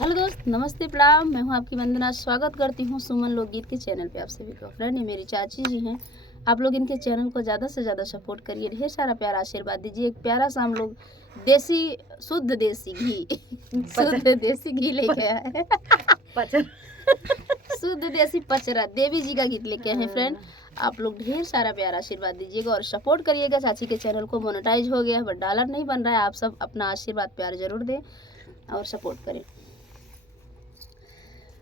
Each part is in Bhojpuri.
हेलो दोस्त, नमस्ते, प्रणाम। मैं हूं आपकी वंदना। स्वागत करती हूं सुमन लोकगीत के चैनल पे आप सभी का। फ्रेंड, ये मेरी चाची जी हैं। आप लोग इनके चैनल को ज़्यादा से ज़्यादा सपोर्ट करिए, ढेर सारा प्यारा आशीर्वाद दीजिए। एक प्यारा सा हम लोग देसी शुद्ध देसी घी शुद्ध देसी घी लेके आए हैं। पचर शुद्ध देसी पचरा देवी जी का गीत लेके आए हैं। फ्रेंड, आप लोग ढेर सारा प्यारा आशीर्वाद दीजिएगा और सपोर्ट करिएगा। चाची के चैनल को मोनेटाइज हो गया है बट डॉलर नहीं बन रहा है। आप सब अपना आशीर्वाद प्यार जरूर दें और सपोर्ट करें।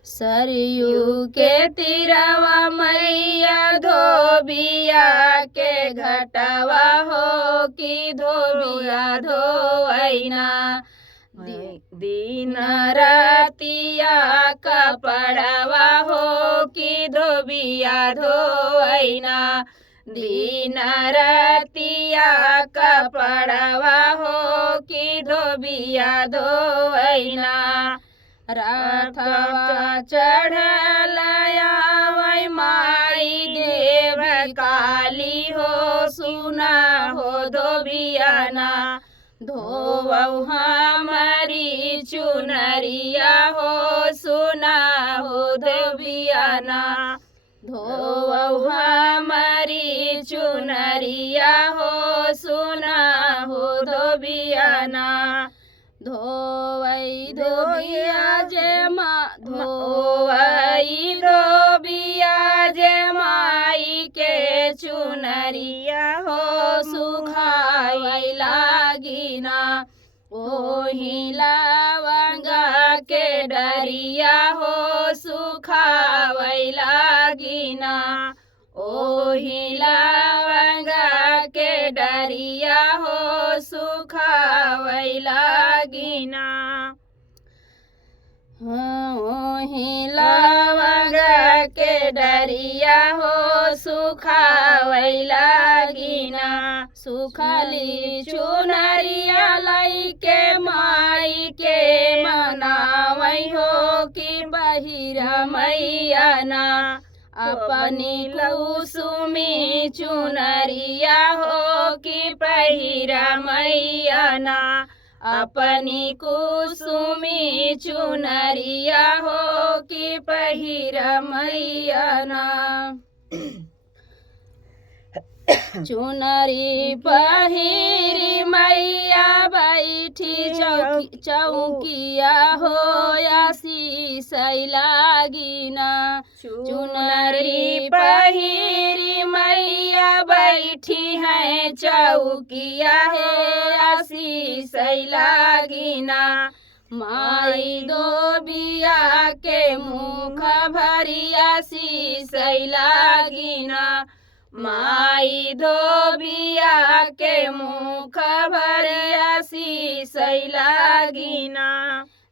सरयू के तीरवा मैया धोबिया के घटवा हो कि धोबिया धोवैना दिन रातिया कपड़वा हो कि धोबिया धोवैना दिन रातिया कपड़वा हो कि धोबिया धोवैना राथवा चढ़ल आवै माई देव काली हो सुना हो धोबियाना धोवौ हमारी चुनरिया हो सुना हो धोबियाना धोवौ हमारी चुनरिया हो सुना हो धोबियाना धोवै धोबिया जे माँ धोवै धोबिया जे माई के चुनरिया हो सुखावै लागिना ओही लवंगा के डरिया हो सुखावै लागिना ओही लवंगा के डरिया हो सुखावै लागिना ओही लवंगा के डरिया हो सुखावै लागिना सुखली चुनरिया लैके माई के मनावै हो कि बहिरा मैयाना अपनी लौसुमी चुनरिया हो कि पहिरा मैयाना अपनी कुसुमी चुनरिया हो कि पहिरा मैयाना चुनरी पहिरी मैया बैठी चौकिया हो आशीष लागिना चुनरी पहिरी मैया बैठी है चौकिया है आशीष लागिना माई धोबिया के मुख भरी आशीष लागिना माई धोबिया के मुख भरी आशीष लागिना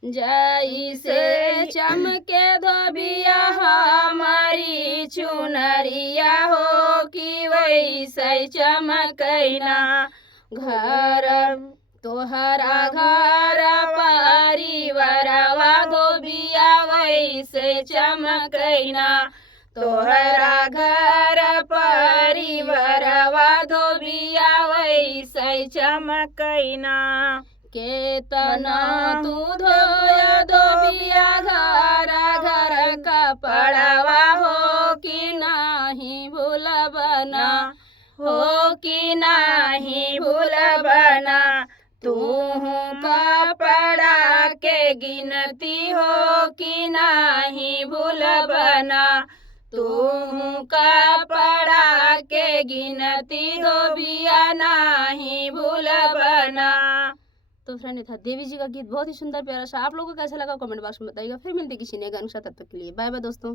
जैसे चमके धोबिया हमारी चुनरिया हो कि वैसे चमकैना घर तोहरा घर परिवारवा धोबिया वैसे चमकैना तोहरा घर परिवारवा धोबिया वैसे चमकैना केतना तू धोया धोबिया घर घर कपड़वा हो कि नाही भूलबना हो कि नाही भूलबना तू कपड़ा के गिनती हो कि नाही भूलबना तू कपड़ा के गिनती धोबिया नाही भूलबना। तो फ्रेंड, ये था देवी जी का गीत, बहुत ही सुंदर प्यारा सा। आप लोगों को कैसा लगा कमेंट बॉक्स में बताइएगा। फिर मिलते किसी नए गाने के साथ, तब तक के लिए बाय बाय दोस्तों।